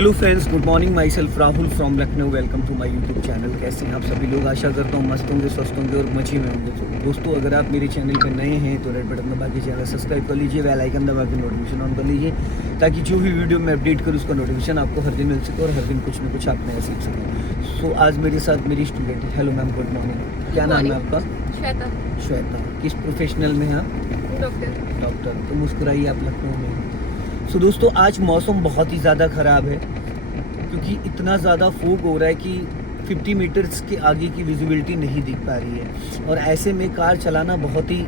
Hello friends, good morning. Myself Rahul from Lucknow. Welcome to my YouTube channel. कैसे हैं आप सभी लोग? आशा करता हूँ मस्त होंगे, स्वस्थ होंगे और मजे में होंगे। तो दोस्तों, अगर आप मेरे चैनल पर नए हैं तो रेड बटन दबा के चैनल सब्सक्राइब कर लीजिए, बेल आइकन दबा के नोटिफिकेशन ऑन कर लीजिए, ताकि जो भी वीडियो मैं अपडेट करूँ उसका नोटिफिकेशन आपको हर दिन मिल सके और हर दिन कुछ ना कुछ आप नया सीख सकें। सो आज मेरे साथ मेरी स्टूडेंट है। Hello ma'am, good morning. क्या नाम है आपका? श्वेता। श्वेता। किस प्रोफेशनल में हैं आप? डॉक्टर। तो मुस्कुराइए, आप लखनऊ में। सो दोस्तों, आज मौसम बहुत ही ज़्यादा ख़राब है, क्योंकि इतना ज़्यादा फोग हो रहा है कि 50 मीटर्स के आगे की विजिबिलिटी नहीं दिख पा रही है। और ऐसे में कार चलाना बहुत ही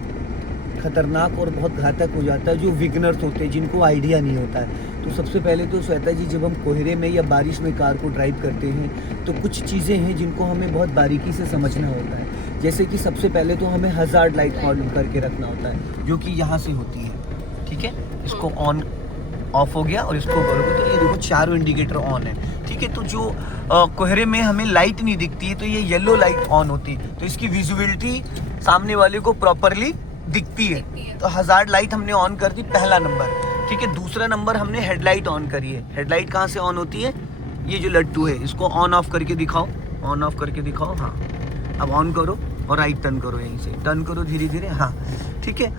ख़तरनाक और बहुत घातक हो जाता है। जो विगनर्स होते हैं, जिनको आइडिया नहीं होता है। तो सबसे पहले तो श्वेता जी, जब हम कोहरे में या बारिश में कार को ड्राइव करते हैं तो कुछ चीज़ें हैं जिनको हमें बहुत बारीकी से समझना होता है। जैसे कि सबसे पहले तो हमें हज़ार्ड लाइट ऑन करके रखना होता है, जो कि यहाँ से होती है। ठीक है, इसको ऑन ऑफ हो गया और इसको करोगे तो ये देखो चारों इंडिकेटर ऑन है। ठीक है, तो जो कोहरे में हमें लाइट नहीं दिखती है तो ये येलो लाइट ऑन होती है, तो इसकी विजिबिलिटी सामने वाले को प्रॉपरली दिखती है। तो हज़ार्ड लाइट हमने ऑन कर दी, पहला नंबर। ठीक है, दूसरा नंबर हमने हेडलाइट ऑन करी है। हेडलाइट कहाँ से ऑन होती है? ये जो लट्टू है इसको ऑन ऑफ करके दिखाओ, ऑन ऑफ करके दिखाओ। हाँ, अब ऑन करो और राइट टर्न करो, यहीं से टर्न करो धीरे धीरे। हाँ, ठीक है।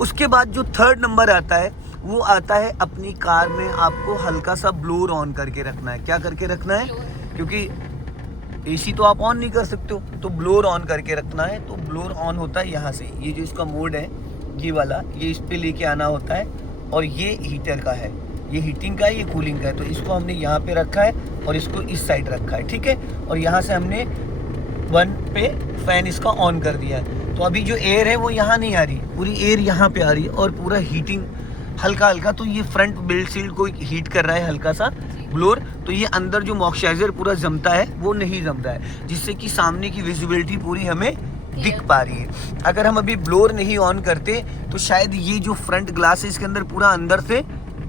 उसके बाद जो थर्ड नंबर आता है वो आता है, अपनी कार में आपको हल्का सा ब्लोअर ऑन करके रखना है। क्या करके रखना है? क्योंकि एसी तो आप ऑन नहीं कर सकते हो, तो ब्लोअर ऑन करके रखना है। तो ब्लोअर ऑन होता है यहाँ से, ये जो इसका मोड है ये वाला, ये इस पे लेके आना होता है। और ये हीटर का है, ये हीटिंग का है, ये कूलिंग का है। तो इसको हमने यहाँ पे रखा है और इसको इस साइड रखा है। ठीक है, और यहाँ से हमने 1 पे फैन इसका ऑन कर दिया है। तो अभी जो एयर है वो यहाँ नहीं आ रही, पूरी एयर यहाँ पे आ रही है और पूरा हीटिंग हल्का हल्का। तो ये फ्रंट बिल्ड शील्ड को हीट कर रहा है हल्का सा ब्लोअर। तो ये अंदर जो मॉइस्चराइजर पूरा जमता है वो नहीं जमता है, जिससे कि सामने की विजिबिलिटी पूरी हमें दिख पा रही है। अगर हम अभी ब्लोअर नहीं ऑन करते तो शायद ये जो फ्रंट ग्लास है इसके अंदर पूरा अंदर से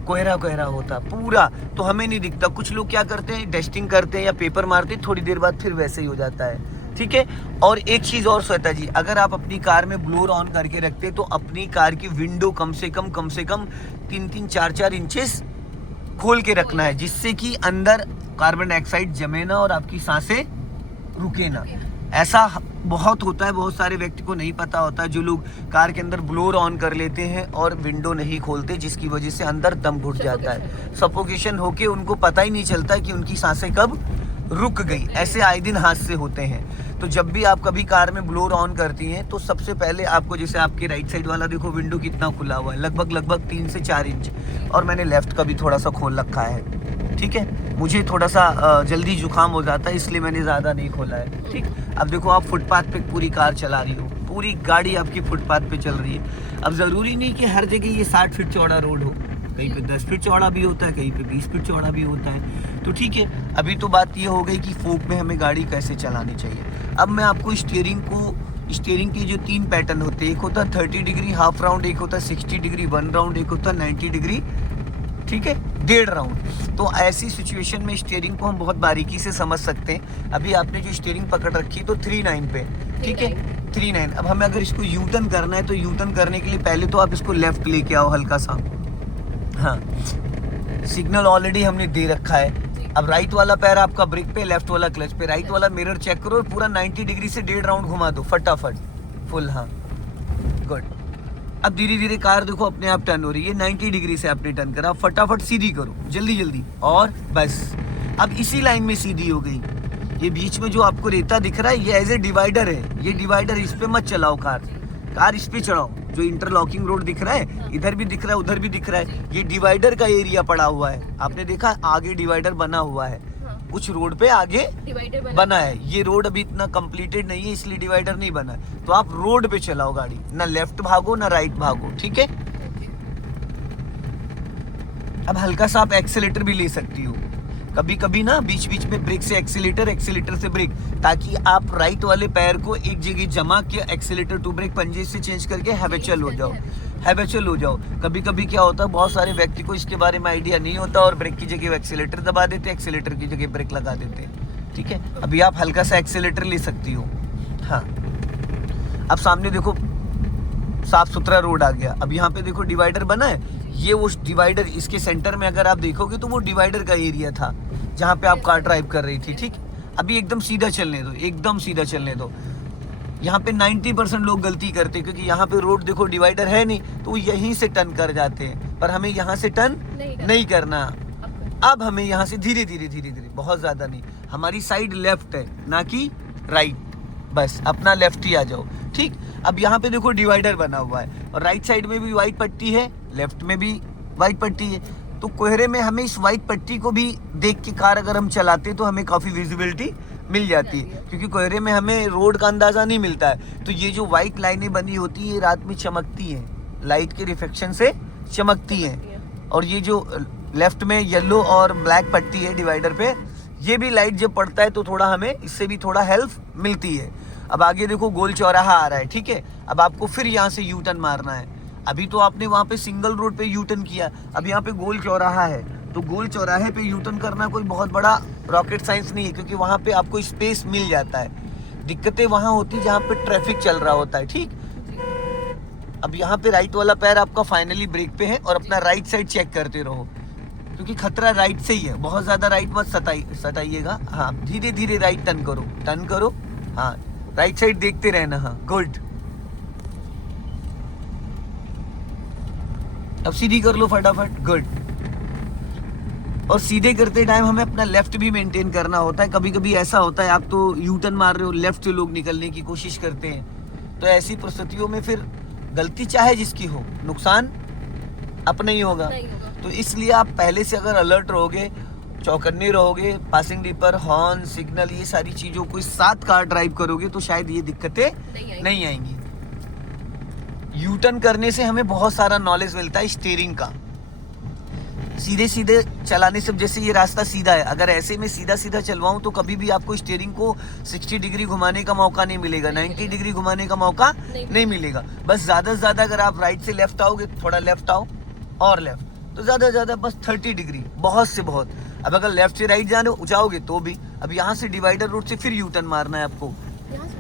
कोहरा कोहरा होता पूरा, तो हमें नहीं दिखता। कुछ लोग क्या करते हैं, डस्टिंग करते हैं या पेपर मारते हैं, थोड़ी देर बाद फिर वैसे ही हो जाता है। ठीक है, और एक चीज़ और श्वेता जी, अगर आप अपनी कार में ब्लोअर ऑन करके रखते तो अपनी कार की विंडो कम से कम 3-3, 4-4 इंचेस खोल के रखना है, जिससे कि अंदर कार्बन डाइऑक्साइड जमे ना और आपकी सांसें रुके ना। ऐसा बहुत होता है, बहुत सारे व्यक्ति को नहीं पता होता है, जो लोग कार के अंदर ब्लोअर ऑन कर लेते हैं और विंडो नहीं खोलते, जिसकी वजह से अंदर दम घुट जाता है। सफोकेशन होके उनको पता ही नहीं चलता कि उनकी सांसें कब रुक गई। ऐसे आए दिन हादसे होते हैं। तो जब भी आप कभी कार में ब्लोअर ऑन करती हैं तो सबसे पहले आपको, जैसे आपके राइट साइड वाला देखो विंडो कितना खुला हुआ है, लगभग 3 से 4 इंच, और मैंने लेफ्ट का भी थोड़ा सा खोल रखा है। ठीक है, मुझे थोड़ा सा जल्दी जुकाम हो जाता है, इसलिए मैंने ज़्यादा नहीं खोला है। ठीक, अब देखो आप फुटपाथ पे पूरी कार चला रही हो, पूरी गाड़ी आपकी फुटपाथ पे चल रही है। अब ज़रूरी नहीं कि हर जगह ये 60 फीट चौड़ा रोड हो, कहीं पे 10 फीट चौड़ा भी होता है, कहीं पे 20 फीट चौड़ा भी होता है। तो ठीक है, अभी तो बात ये हो गई कि फोक में हमें गाड़ी कैसे चलानी चाहिए। अब मैं आपको स्टीयरिंग के जो 3 पैटर्न होते हैं, एक होता है 30 डिग्री हाफ राउंड, एक होता है 60 डिग्री 1 राउंड, एक होता है 90 डिग्री, ठीक है, 1.5 राउंड। तो ऐसी सिचुएशन में स्टीयरिंग को हम बहुत बारीकी से समझ सकते हैं। अभी आपने जो स्टीयरिंग पकड़ रखी तो 3-9 पे, ठीक है, 3-9। अब हमें अगर इसको यू टर्न करना है तो यू टर्न करने के लिए पहले तो आप इसको लेफ्ट लेके आओ हल्का सा। हाँ, सिग्नल ऑलरेडी हमने दे रखा है। अब राइट वाला पैर आपका ब्रेक पे, लेफ्ट वाला क्लच पे, राइट वाला मिरर चेक करो और पूरा 90 डिग्री से 1.5 राउंड घुमा दो फटाफट, फुल। हाँ, गुड। अब धीरे धीरे कार देखो अपने आप टर्न हो रही है, 90 डिग्री से आपने टर्न करा, फटाफट सीधी करो जल्दी जल्दी, और बस अब इसी लाइन में सीधी हो गई। ये बीच में जो आपको रेता दिख रहा है ये एज ए डिवाइडर है, ये डिवाइडर, इस पे मत चलाओ कार इस पे चढ़ाओ। जो इंटरलॉकिंग रोड दिख रहा है, इधर भी दिख रहा है उधर भी दिख रहा है, ये डिवाइडर का एरिया पड़ा हुआ है। आपने देखा आगे डिवाइडर बना हुआ है, कुछ रोड पे आगे बना है। ये रोड अभी इतना कंप्लीटेड नहीं है, इसलिए डिवाइडर नहीं बना है। तो आप रोड पे चलाओ गाड़ी, ना लेफ्ट भागो ना राइट भागो। ठीक है, अब हल्का सा आप एक्सेलेटर भी ले सकती हो, कभी कभी ना बीच बीच में ब्रेक से एक्सीलेटर, एक्सीलेटर से ब्रेक, ताकि आप राइट वाले पैर को एक जगह जमा के एक्सीलेटर टू ब्रेक पंजे से चेंज करके हैबिचुअल हो जाओ। कभी कभी क्या होता है, बहुत सारे व्यक्ति को इसके बारे में आइडिया नहीं होता और ब्रेक की जगह एक्सीलेटर दबा देते, एक्सीलेटर की जगह ब्रेक लगा देते। ठीक है, अभी आप हल्का सा एक्सीलेटर ले सकती हो। हाँ, अब सामने देखो साफ सुथरा रोड आ गया। अब यहाँ पे देखो डिवाइडर बना है, ये वो डिवाइडर, इसके सेंटर में अगर आप देखोगे तो वो डिवाइडर का एरिया था जहाँ पे आप कार ड्राइव कर रही थी। ठीक, अभी एकदम सीधा चलने दो, एकदम सीधा चलने दो। यहाँ पे 90% लोग गलती करते हैं, क्योंकि यहाँ पे रोड देखो डिवाइडर है नहीं, तो वो यहीं से टर्न कर जाते हैं, पर हमें यहाँ से टर्न नहीं करना। अब हमें यहाँ से धीरे धीरे, बहुत ज्यादा नहीं, हमारी साइड लेफ्ट है ना कि राइट, बस अपना लेफ्ट ही आ जाओ। ठीक, अब यहाँ पे देखो डिवाइडर बना हुआ है और राइट साइड में भी व्हाइट पट्टी है, लेफ्ट में भी व्हाइट पट्टी है। तो कोहरे में हमें इस व्हाइट पट्टी को भी देख के कार अगर हम चलाते तो हमें काफी विजिबिलिटी मिल जाती है, क्योंकि कोहरे में हमें रोड का अंदाजा नहीं मिलता है। तो ये जो व्हाइट लाइनें बनी होती है, ये रात में चमकती हैं, लाइट के रिफ्लेक्शन से चमकती हैं। और ये जो लेफ्ट में येलो और ब्लैक पट्टी है डिवाइडर पे, ये भी लाइट जब पड़ता है तो थोड़ा हमें इससे भी थोड़ा हेल्प मिलती है। अब आगे देखो गोल चौराहा आ रहा है। ठीक है, अब आपको फिर यहाँ से यू टर्न मारना है। अभी तो आपने वहाँ पे सिंगल रोड पे यू टर्न किया, अब यहाँ पे गोल चौराहा है, तो गोल चौराहे पे यू टर्न करना कोई बहुत बड़ा रॉकेट साइंस नहीं है, क्योंकि वहाँ पे आपको स्पेस मिल जाता है। दिक्कतें वहाँ होती है जहाँ पे ट्रैफिक चल रहा होता है। ठीक, अब यहाँ पे राइट वाला पैर आपका फाइनली ब्रेक पे है और अपना राइट साइड चेक करते रहो, क्योंकि खतरा राइट से ही है। बहुत ज्यादा राइट मत सताइएगा। हाँ, धीरे धीरे राइट टर्न करो। हाँ, राइट साइड देखते रहना। हाँ, गुड। अब सीधी कर लो फटाफट, गुड। और सीधे करते टाइम हमें अपना लेफ्ट भी मेंटेन करना होता है। कभी कभी ऐसा होता है आप तो यू टर्न मार रहे हो, लेफ्ट से लोग निकलने की कोशिश करते हैं, तो ऐसी परिस्थितियों में फिर गलती चाहे जिसकी हो, नुकसान अपना ही होगा। तो इसलिए आप पहले से अगर अलर्ट रहोगे, चौकन्ने रहोगे, पासिंग डीपर, हॉर्न, सिग्नल, ये सारी चीजों को साथ कार ड्राइव करोगे तो शायद ये दिक्कतें नहीं आएंगी। यू टर्न करने से हमें बहुत सारा नॉलेज मिलता है स्टीयरिंग का। सीधे सीधे चलाने से, जैसे ये रास्ता सीधा है, अगर ऐसे में सीधा सीधा चलवाऊं तो कभी भी आपको स्टीयरिंग को 60 डिग्री घुमाने का मौका नहीं मिलेगा, 90 डिग्री घुमाने का मौका नहीं मिलेगा। बस ज्यादा से ज्यादा अगर आप राइट से लेफ्ट आओगे, थोड़ा लेफ्ट आओ और लेफ्ट, तो ज्यादा से ज्यादा बस 30 डिग्री, बहुत से बहुत। अब अगर लेफ्ट से राइट जाओगे तो भी, अब यहाँ से डिवाइडर रोड से फिर यू टर्न मारना है आपको।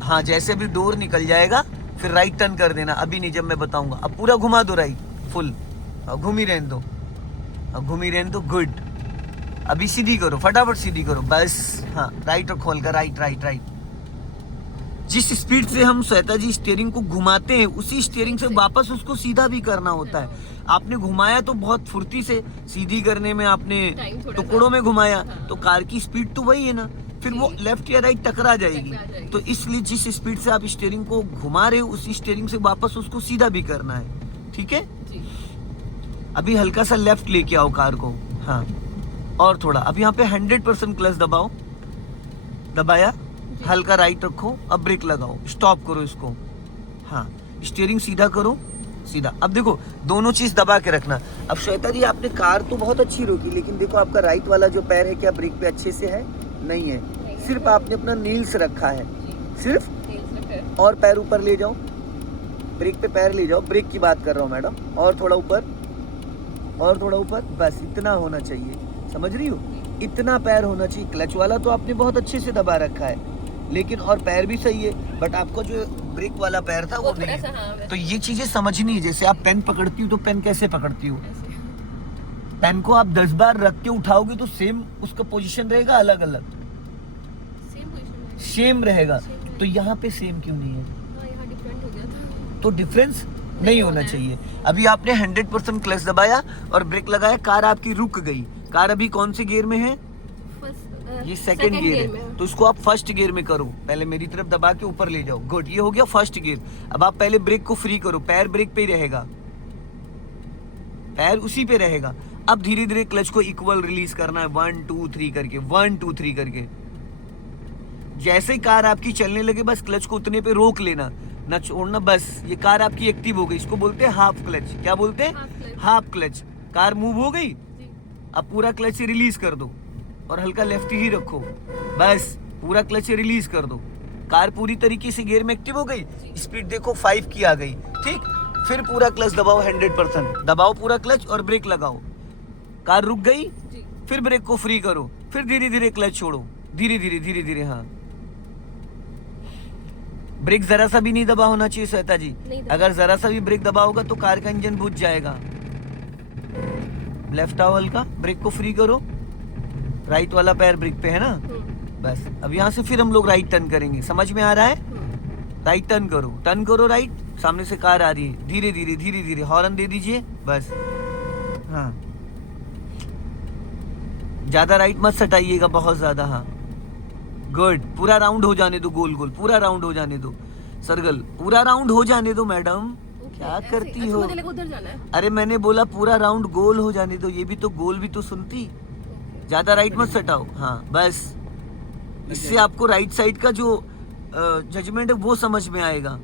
हाँ, जैसे भी डोर निकल जाएगा फिर राइट टर्न कर देना, अभी नहीं, जब मैं बताऊंगा। अब पूरा घुमा दो राइट फुल, घूम ही रहने दो, गुड। अभी सीधी करो, फटाफट सीधी करो, बस। हाँ, राइट और खोल कर राइट। जिस स्पीड से हम श्वेता जी स्टीयरिंग को घुमाते हैं, उसी स्टीयरिंग से वापस उसको सीधा भी करना होता है। आपने घुमाया तो बहुत फुर्ती से, सीधी करने में आपने टुकड़ों में घुमाया, तो कार की स्पीड तो वही है ना, फिर वो लेफ्ट या राइट टकरा जाएगी। तो इसलिए जिस स्पीड से आप स्टीयरिंग को घुमा रहे हो, उसी स्टीयरिंग से वापस उसको सीधा भी करना है। ठीक है, अभी हल्का सा लेफ्ट लेके आओ कार को। हाँ, और थोड़ा। अब यहाँ पे 100% क्लच दबाओ, दबाया, हल्का राइट रखो, अब ब्रेक लगाओ, स्टॉप करो इसको। हाँ, स्टीयरिंग सीधा करो, सीधा। अब देखो, दोनों चीज दबा के रखना। अब श्वेता जी आपने कार तो बहुत अच्छी रोकी, लेकिन देखो आपका राइट वाला जो पैर है, क्या ब्रेक पे अच्छे से है? नहीं है, सिर्फ आपने अपना नील्स रखा है, सिर्फ। और पैर ऊपर ले जाओ, ब्रेक पे पैर ले जाओ, ब्रेक की बात कर रहा हूँ मैडम। और थोड़ा ऊपर, और थोड़ा ऊपर, बस इतना होना चाहिए, समझ रही हो? इतना पैर होना चाहिए। क्लच वाला तो आपने बहुत अच्छे से दबा रखा है, लेकिन और पैर भी सही है, बट आपका जो ब्रेक वाला पैर था वो नहीं है। तो ये चीजें समझनी है। जैसे आप पेन पकड़ती हो तो पेन कैसे पकड़ती हो? पेन को आप 10 बार रख के उठाओगे तो सेम उसका पोजीशन रहेगा, अलग अलग सेम रहेगा। तो यहाँ पे सेम क्यों नहीं है? तो डिफरेंस नहीं होना चाहिए। अभी आपने 100% क्लच दबाया और ब्रेक लगाया, कार आपकी रुक गई। कार अभी कौन से गियर में है? ये सेकंड गियर है, तो इसको आप फर्स्ट गियर में करो। पहले मेरी तरफ दबा के ऊपर ले जाओ, गुड। ये हो गया फर्स्ट गियर। अब आप पहले ब्रेक को फ्री करो, पैर ब्रेक पे ही रहेगा, पैर उसी पे रहेगा। अब धीरे धीरे क्लच को इक्वल रिलीज करना है, 1 2 3 करके, 1 2 3 करके। जैसे ही कार आपकी चलने लगे, बस क्लच को उतने पे रोक लेना, ना छोड़ना, बस। ये कार आपकी एक्टिव हो गई, इसको बोलते हैं हाफ क्लच। क्या बोलते हैं? Half clutch. कार मूव हो गई, अब पूरा क्लच से रिलीज कर दो और हल्का लेफ्ट ही रखो, बस। पूरा क्लच से रिलीज कर दो, कार पूरी तरीके से गियर में एक्टिव हो गई। स्पीड देखो 5 की आ गई, ठीक। फिर पूरा क्लच दबाओ, 100% दबाओ पूरा क्लच और ब्रेक लगाओ। कार रुक गई, फिर ब्रेक को फ्री करो, फिर धीरे धीरे क्लच छोड़ो, धीरे धीरे धीरे धीरे। हाँ, ब्रेक जरा सा भी नहीं दबा होना चाहिए श्वेता जी। अगर जरा सा भी ब्रेक दबा होगा तो कार का इंजन बुझ जाएगा। लेफ्ट आओ हल्का, ब्रेक को फ्री करो, राइट वाला पैर ब्रेक पे है ना। बस अब यहाँ से फिर हम लोग राइट टर्न करेंगे, समझ में आ रहा है? राइट टर्न करो राइट। सामने से कार आ रही है, धीरे धीरे हॉर्न दे दीजिए बस। हाँ, ज्यादा राइट मत सटाइएगा, बहुत ज्यादा। हाँ गुड, पूरा राउंड हो जाने दो, गोल गोल पूरा राउंड हो जाने दो। सर्कल पूरा राउंड हो जाने दो मैडम, क्या करती हो? मुझे लगा उधर जाना है। अरे मैंने बोला पूरा राउंड गोल हो जाने दो, ये भी तो गोल भी तो सुनती। ज्यादा राइट मत सटाओ। हाँ बस, इससे आपको राइट साइड का जो जजमेंट है वो समझ में आएगा।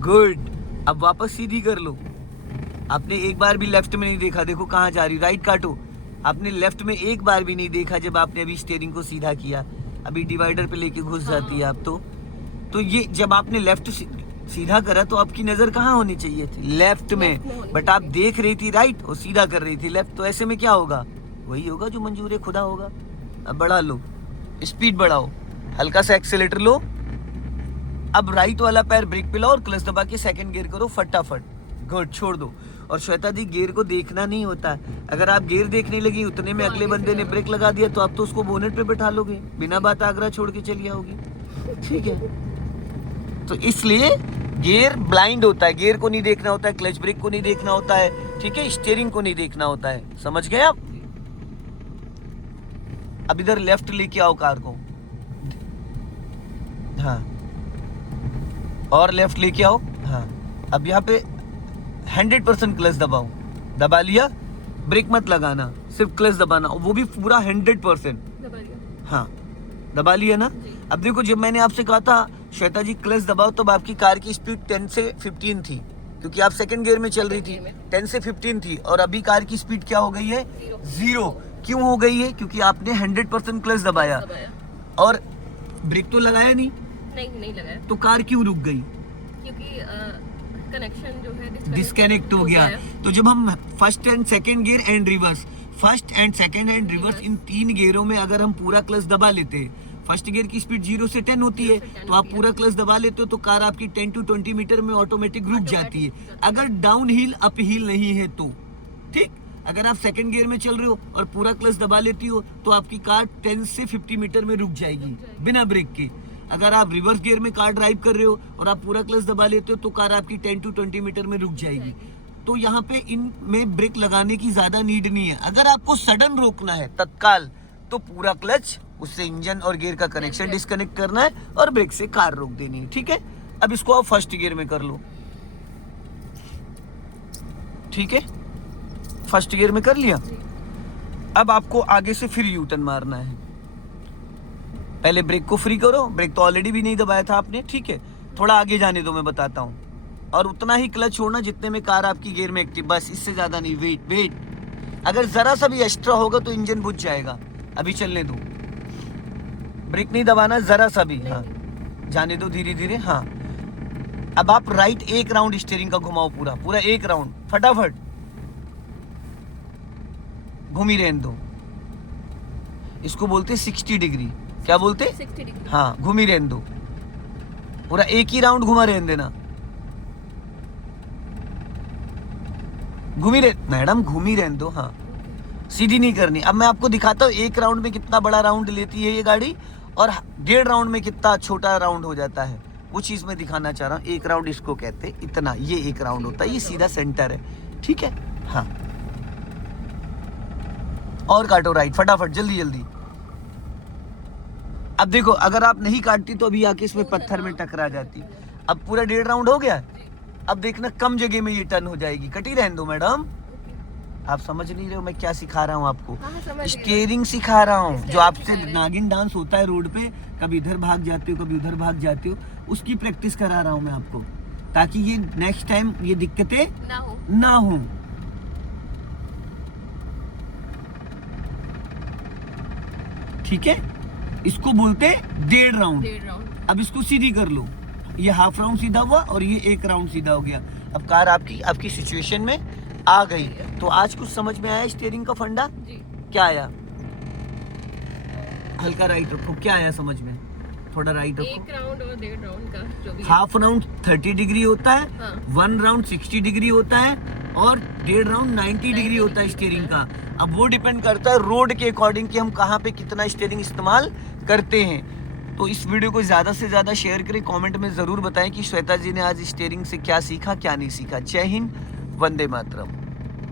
गुड, अब वापस सीधी कर लो। आपने एक बार भी लेफ्ट में नहीं देखा, देखो कहाँ जा रही, राइट काटो। आपने लेफ्ट में एक बार भी नहीं देखा जब आपने अभी स्टीयरिंग को सीधा किया। अभी डिवाइडर पे लेके घुस जाती है आप तो ये जब आपने लेफ्ट सीधा करा तो आपकी नजर कहाँ होनी चाहिए थी? लेफ्ट में, बट आप देख रही थी राइट और सीधा कर रही थी लेफ्ट। तो ऐसे में क्या होगा? वही होगा जो मंजूर खुदा होगा। अब बढ़ा लो, स्पीड बढ़ाओ, हल्का सा एक्सीलेटर लो। अब राइट वाला पैर ब्रेक पे लाओ और क्लच दबा के सेकंड गियर करो फटाफट। गुड, छोड़ दो। और श्वेता जी गियर को देखना नहीं होता, अगर आप गियर देखने लगी उतने में अगले बंदे ने ब्रेक लगा दिया तो आप तो उसको बोनेट पे बैठा लोगे, बिना बात आगरा छोड़ के चली आओगी। ठीक है, तो इसलिए गियर ब्लाइंड होता है, गियर को नहीं देखना होता है, क्लच ब्रेक को नहीं देखना होता है, ठीक है, स्टीयरिंग को नहीं देखना होता है। समझ गए आप? अब इधर लेफ्ट लेके आओ कार को। हाँ, और लेफ्ट लेके आओ। हाँ, अब यहाँ पे 100% क्लच दबाओ। दबा लिया, ब्रेक मत लगाना, सिर्फ क्लच दबाना, वो भी पूरा 100%। दबा लिया। हाँ, दबा लिया ना। अब देखो, जब मैंने आपसे कहा था श्वेता जी क्लच दबाओ, तब आपकी कार की स्पीड 10 से 15 थी, क्योंकि आप सेकंड गियर में चल रही थी। 10 से 15 थी, और अभी कार की स्पीड क्या हो गई है? 0। क्यों हो गई है? क्योंकि आपने 100% क्लच दबाया और ब्रेक तो लगाया नहीं लगाया। तो कार क्यों रुक गई? क्योंकि कनेक्शन जो है डिस्कनेक्ट हो गया। तो जब हम first and second gear and reverse, first and second and reverse, इन 3 गियरों में अगर हम पूरा क्लच दबा लेते हैं, फर्स्ट गियर की स्पीड 0 से 10 होती है, तो आप पूरा क्लच दबा लेते हो तो कार आपकी 10 to 20 मीटर में ऑटोमेटिक रुक जाती है, अगर डाउन हिल अप हिल नहीं है तो। ठीक, अगर आप सेकंड गियर में चल रहे हो और पूरा क्लच दबा लेती हो तो आपकी कार 10 से 50 मीटर में रुक जाएगी बिना ब्रेक के। अगर आप रिवर्स गियर में कार ड्राइव कर रहे हो और आप पूरा क्लच दबा लेते हो तो कार आपकी 10 to 20 मीटर में रुक जाएगी। तो यहाँ पे इनमें ब्रेक लगाने की ज्यादा नीड नहीं है। अगर आपको सडन रोकना है तत्काल, तो पूरा क्लच, उससे इंजन और गियर का कनेक्शन डिस्कनेक्ट करना है और ब्रेक से कार रोक देनी है। ठीक है, अब इसको आप फर्स्ट गियर में कर लो। ठीक है, फर्स्ट गियर में कर लिया। अब आपको आगे से फिर यू टर्न मारना है। पहले ब्रेक को फ्री करो, ब्रेक तो ऑलरेडी भी नहीं दबाया था आपने। ठीक है, थोड़ा आगे जाने दो, मैं बताता हूँ, और उतना ही क्लच छोड़ना जितने में कार आपकी गियर में एक्टिव, बस, इससे ज्यादा नहीं। वेट, अगर जरा सा भी एक्स्ट्रा होगा तो इंजन बुझ जाएगा। अभी चलने दो, ब्रेक नहीं दबाना जरा सा भी। हाँ, जाने दो धीरे धीरे। हाँ, अब आप राइट एक राउंड स्टीयरिंग का घुमाओ, पूरा पूरा एक राउंड फटाफट घूमी रहने दो। इसको बोलते 60 डिग्री। क्या बोलते? 60 डिग्री। हाँ, घूमी रहने दो, पूरा एक ही राउंड घुमा रहने देना। घूमी रहे मैडम, घूमी रहने दो। हाँ, सीधी नहीं करनी। अब मैं आपको दिखाता हूँ एक राउंड में कितना बड़ा राउंड लेती है ये गाड़ी और 1.5 राउंड में कितना छोटा राउंड हो जाता है, वो चीज मैं दिखाना चाह रहा हूँ। एक राउंड इसको कहते हैं, इतना, ये एक राउंड होता है, ये सीधा सेंटर है। ठीक है, हाँ, और काटो राइट फटाफट, जल्दी जल्दी। अब देखो, अगर आप नहीं काटती तो अभी आके इसमें पत्थर में टकरा जाती। अब पूरा 1.5 राउंड हो गया। अब देखना कम जगह में ये टर्न हो जाएगी। कटी रहने दो मैडम, आप समझ नहीं रहे हो मैं क्या सिखा रहा हूँ आपको? स्टीयरिंग सिखा रहा हूँ। जो आपसे नागिन डांस होता है रोड पे, कभी इधर भाग जाते हो कभी उधर भाग जाते हो, उसकी प्रैक्टिस करा रहा हूँ मैं आपको, ताकि ये नेक्स्ट टाइम ये दिक्कतें ना हो। ठीक है, इसको बोलते 1.5 राउंड। अब इसको सीधी कर लो, ये हाफ राउंड सीधा हुआ और ये 1 राउंड सीधा हो गया। अब कार आपकी सिचुएशन में आ गई। तो आज कुछ समझ में आया स्टीयरिंग का फंडा? क्या आया? हल्का राइट रखो, क्या आया समझ में, थोड़ा राइट रखो। एक राउंड और 1.5 राउंड का जो भी है। हाफ राउंड 30 डिग्री होता है, हाँ। 1 राउंड 60 डिग्री होता है और 1.5 राउंड 90 डिग्री होता है स्टीयरिंग का। अब वो डिपेंड करता है रोड के अकॉर्डिंग कि हम कहाँ पे कितना स्टीयरिंग इस्तेमाल करते हैं। तो इस वीडियो को ज़्यादा से ज़्यादा शेयर करें, कमेंट में ज़रूर बताएं कि श्वेता जी ने आज स्टीयरिंग से क्या सीखा क्या नहीं सीखा। जय हिंद, वंदे मातरम।